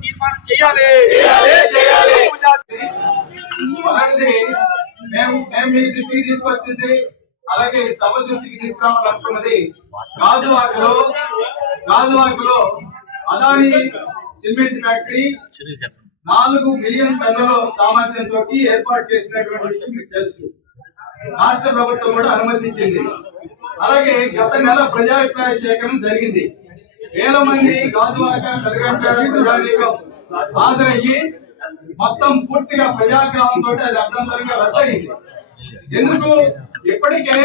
తీర్మానం చేయాలి. మేము మీ దృష్టికి తీసుకొచ్చింది, అలాగే సభ దృష్టికి తీసుకురావాలనుకున్నది గాజువాకలో అదానీ సిమెంట్ ఫ్యాక్టరీ 4 మిలియన్ టన్నుల సామర్థ్యంతో ఏర్పాటు చేసినటువంటి విషయం మీకు తెలుసు. రాష్ట్ర ప్రభుత్వం కూడా అనుమతించింది. అలాగే గత నెల ప్రజాభిప్రాయ సేకరణ జరిగింది. వేల మంది గాజువాక ప్రజానీకం హాజరయ్యి మొత్తం పూర్తిగా ప్రజాగ్రహంతో అది అర్థంతరంగా రద్దయింది. ఎందుకు? ఇప్పటికే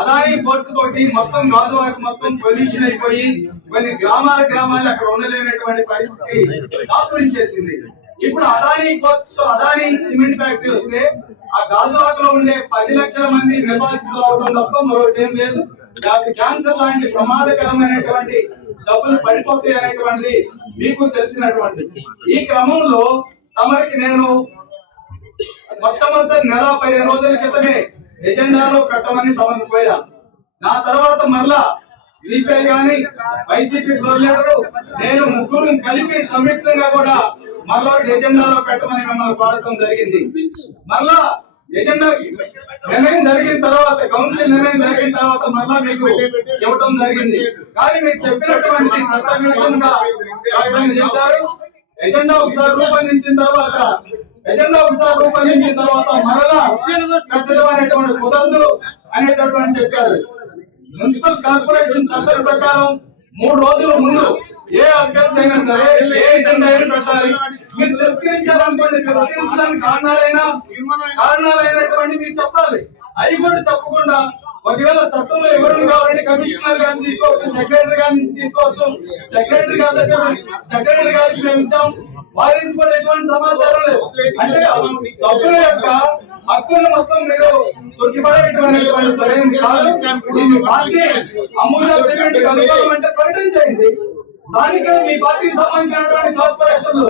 అదానీ పోర్టు తోటి మొత్తం గాజువాక మొత్తం పొల్యూషన్ అయిపోయి కొన్ని గ్రామాలు అక్కడ ఉండలేనటువంటి పరిస్థితి దాపురించేసింది. ఇప్పుడు Adani port Adani cement factory వస్తే ఆ గాజువాకలో ఉండే 10 లక్షల మంది నిర్వాసితులు అవడం తప్ప మరొకటి ఏం లేదు. క్యాన్సర్ లాంటి ప్రమాదకరమైనటువంటి జబ్బులు పడిపోతాయి అనేటువంటిది మీకు తెలిసినటువంటి. ఈ క్రమంలో తమరికి నేను మొట్టమొదటి నెల 15 రోజుల క్రితమే ఎజెండాలో పెట్టమని తమను కోరా. నా తర్వాత మరలా సిపిఐ గాని వైసీపీ ఫ్లోర్ లీడరు నేను ముగ్గురు కలిపి సంయుక్తంగా కూడా మరలా ఎజెండాలో పెట్టమని మిమ్మల్ని కోరటం జరిగింది. మరలా ఎజెండా నిర్ణయం జరిగిన తర్వాత, కౌన్సిల్ నిర్ణయం జరిగిన తర్వాత మరలా మీకు ఇవ్వటం జరిగింది. కానీ మీరు చెప్పినటువంటి చట్టవిరుద్ధంగా చేశారు. ఎజెండా ఒకసారి రూపొందించిన తర్వాత మరలా ఖచ్చితమైనటువంటి కుదరదు అనేటటువంటి చెప్పారు. మున్సిపల్ కార్పొరేషన్ చట్టం ప్రకారం 3 రోజుల ముందు ఏ అభ్యర్థి అయినా సరే ఏ ఎజెండా అయినా పెట్టాలి. మీరు తిరస్కరించాలనుకోండి, తిరస్కరించడానికి కారణాలైనటువంటి మీరు చెప్పాలి. అవి కూడా చెప్పకుండా ఒకవేళ చట్టంలో ఎవరిని కావాలంటే కమిషనర్ గారిని తీసుకోవచ్చు, సెక్రటరీ గారిని తీసుకోవచ్చు. సెక్రటరీ గారి దగ్గర సెక్రటరీ గారికి మేము ఇచ్చాం, వారి నుంచి కూడా ఎటువంటి సమాచారం లేదు. అంటే సభ్యుల యొక్క హక్కులు మొత్తం మీరు తొక్కిపడేటువంటి సరైనది కాదు. దీన్ని పార్టీ అంబుజా సిమెంట్ కనుగోవాలంటే ప్రకటించండి. దానికే మీ పార్టీకి సంబంధించినటువంటి కార్పొరేటర్లు,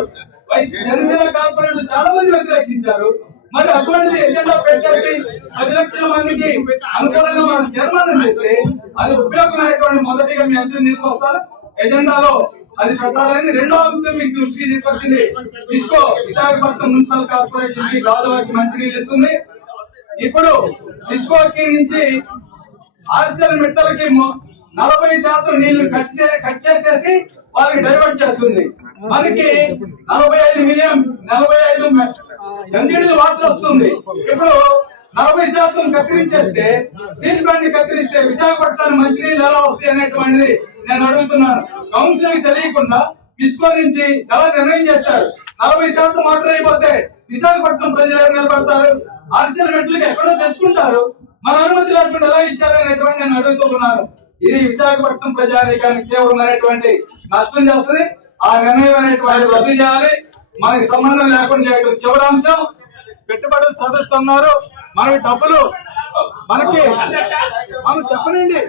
జనసేన కార్పొరేటర్లు చాలా మంది వ్యతిరేకించారు. మరి అటువంటి ఎజెండా పెట్టేసి 10 లక్షల మందికి అనుకూలంగా మనం తీర్మానం చేస్తే అది ఉపయోగమైనటువంటి మొదటిగా మీ అంశం తీసుకొస్తారు. ఎజెండాలో అది పెట్టాలని. రెండో అంశం మీకు దృష్టికి తీసుకొచ్చింది. ఇస్కో విశాఖపట్నం మున్సిపల్ కార్పొరేషన్ కి గాజువాకి మంచినీళ్ళు ఇస్తుంది. ఇప్పుడు ఇస్కోకి నుంచి ఆర్సెల్ మిట్టలకి 40% నీళ్లు కట్ చేసేసి వాళ్ళకి డైవర్ట్ చేస్తుంది. మనకి 45 ఎంటీడీ వాటర్ వస్తుంది. ఇప్పుడు 40% కత్తిరించేస్తే, స్టీల్ ప్లాంట్ కత్తిరిస్తే విశాఖపట్నానికి మంచినీళ్ళు ఎలా వస్తాయి అనేటువంటిది నేను అడుగుతున్నాను. కౌన్సిల్ తెలియకుండా ఇస్కో నుంచి ఎలా నిర్ణయం చేస్తారు? 40% వాటర్ అయిపోతే విశాఖపట్నం ప్రజలు ఎలా నిలబడతారు? ఆర్సీఎల్ మెట్లకి ఎక్కడో తెచ్చుకుంటారు. మన అనుమతి లేకుండా ఎలా ఇచ్చారు అనేటువంటి నేను అడుగుతున్నాను. ఇది విశాఖపట్నం ప్రజానీకానికి తీవ్రమైనటువంటి నష్టం చేస్తుంది. ఆ నిర్ణయం అనేటువంటి రద్దు చేయాలి. మనకి సంబంధం లేకుండా చేయడం. చివరి అంశం, పెట్టుబడులు సదస్సున్నారు. మనకి డబ్బులు మనకి మనం చెప్పనండి.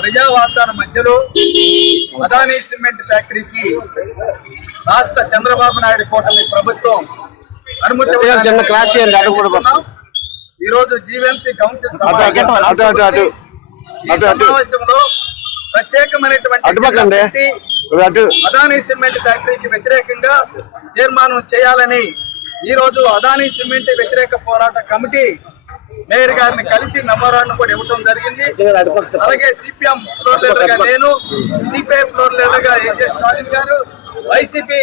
ప్రజావాసాల మధ్యలో అదానీ సిమెంట్ ఫ్యాక్టరీకి రాష్ట్ర చంద్రబాబు నాయుడు కూటమి ప్రభుత్వం అనుమతి. ఈ రోజు జీవీఎంసీ కౌన్సిల్ సమావేశంలో ప్రత్యేకమైనటువంటి అదానీ సిమెంట్ ఫ్యాక్టరీకి వ్యతిరేకంగా తీర్మానం చేయాలని ఈ రోజు అదానీ సిమెంట్ వ్యతిరేక పోరాట కమిటీ మేయర్ గారిని కలిసి మెమోరాండం కూడా ఇవ్వడం జరిగింది. అలాగే సిపిఎం ఫ్లోర్ లీడర్ గా నేను, సిపిఐ ఫ్లోర్ లీడర్ గా ఏజే స్టాలిన్ గారు, వైసీపీ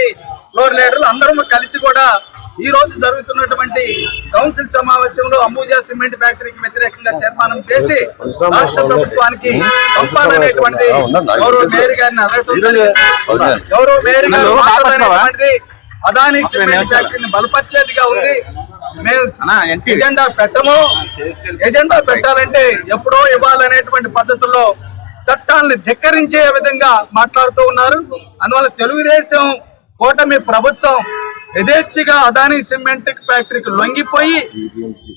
ఫ్లోర్ లీడర్లు అందరం కలిసి కూడా ఈ రోజు జరుగుతున్నటువంటి కౌన్సిల్ సమావేశంలో అంబుజా సిమెంట్ ఫ్యాక్టరీకి వ్యతిరేకంగా తీర్మానం చేసి రాష్ట్ర ప్రభుత్వానికి పంపాలనేటువంటి గౌరవ మేయర్ గారిని అడగడం జరిగింది. గౌరవ మేయర్ గారు మాట్లాడేటువంటిది అదానీ సిమెంట్ ఫ్యాక్టరీని బలపరిచేదిగా ఉంది. మేము ఎజెండా పెట్టము. ఎజెండా పెట్టాలంటే ఎప్పుడో ఇవ్వాలనేటువంటి పద్ధతుల్లో చట్టాలను ధిక్కరించే విధంగా మాట్లాడుతూ ఉన్నారు. అందువల్ల తెలుగుదేశం కూటమి ప్రభుత్వం యథేచ్ఛగా అదానీ సిమెంట్ ఫ్యాక్టరీకి లొంగిపోయి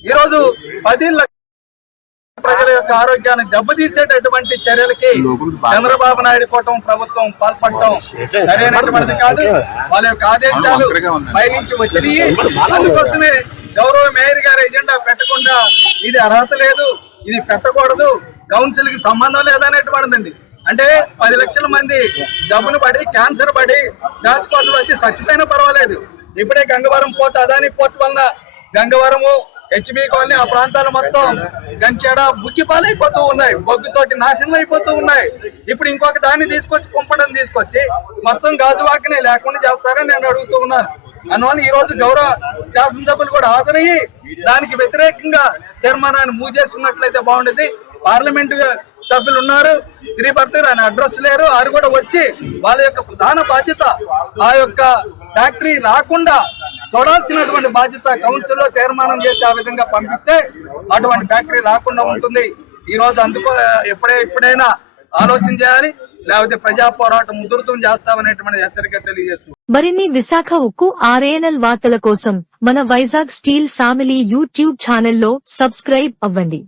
ఈరోజు 10 లక్షల ప్రజల యొక్క ఆరోగ్యాన్ని దెబ్బతీసేటటువంటి చర్యలకి చంద్రబాబు నాయుడు కూటమి ప్రభుత్వం పాల్పడటం సరైనటువంటిది కాదు. వాళ్ళ యొక్క ఆదేశాలు పైనుంచి వచ్చినాయి. అందుకోసమే గౌరవ మేయర్ గారి ఎజెండా పెట్టకుండా ఇది అర్హత లేదు, ఇది పెట్టకూడదు, కౌన్సిల్ కి సంబంధం లేదనేటువంటిదండి. అంటే 10 లక్షల మంది జబ్బులు పడి క్యాన్సర్ పడి శ్వాసకోశలు వచ్చి చచ్చిపోయినా పర్వాలేదు. ఇప్పుడే గంగవరం పోర్ట్, అదాని పోర్ట్ వలన గంగవరము, హెచ్బి కాలనీ ఆ ప్రాంతాలు మొత్తం గంచెడ బుగ్గిపాలైపోతూ ఉన్నాయి, బొగ్గుతోటి నాశనం అయిపోతూ ఉన్నాయి. ఇప్పుడు ఇంకొక దాన్ని తీసుకొచ్చి కుంపడం తీసుకొచ్చి మొత్తం గాజువాకనే లేకుండా చేస్తారని నేను అడుగుతూ ఉన్నాను. అందువల్ల ఈ రోజు గౌరవ శాసనసభ్యులు కూడా హాజరయ్యి దానికి వ్యతిరేకంగా తీర్మానాన్ని మూవ్ చేస్తున్నట్లయితే బాగుండేది. పార్లమెంటు సభ్యులు ఉన్నారు, శ్రీభర్త ఆయన అడ్రస్ లేరు, వారు కూడా వచ్చి వాళ్ళ యొక్క ప్రధాన బాధ్యత ఆ యొక్క ఫ్యాక్టరీ రాకుండా చూడాల్సినటువంటి బాధ్యత కౌన్సిల్లో తీర్మానం చేసి ఆ విధంగా పంపిస్తే అటువంటి ఫ్యాక్టరీ రాకుండా ఉంటుంది. ఈ రోజు అందుకో ఎప్పుడైనా ఆలోచన చేయాలి, లేకపోతే ప్రజా పోరాటం ఉధృతం చేస్తామనేటువంటి హెచ్చరిక తెలియజేస్తుంది. మరిన్ని విశాఖ ఉక్కు RNL వార్తల కోసం మన వైజాగ్ స్టీల్ ఫ్యామిలీ యూట్యూబ్ ఛానల్లో సబ్స్క్రైబ్ అవ్వండి.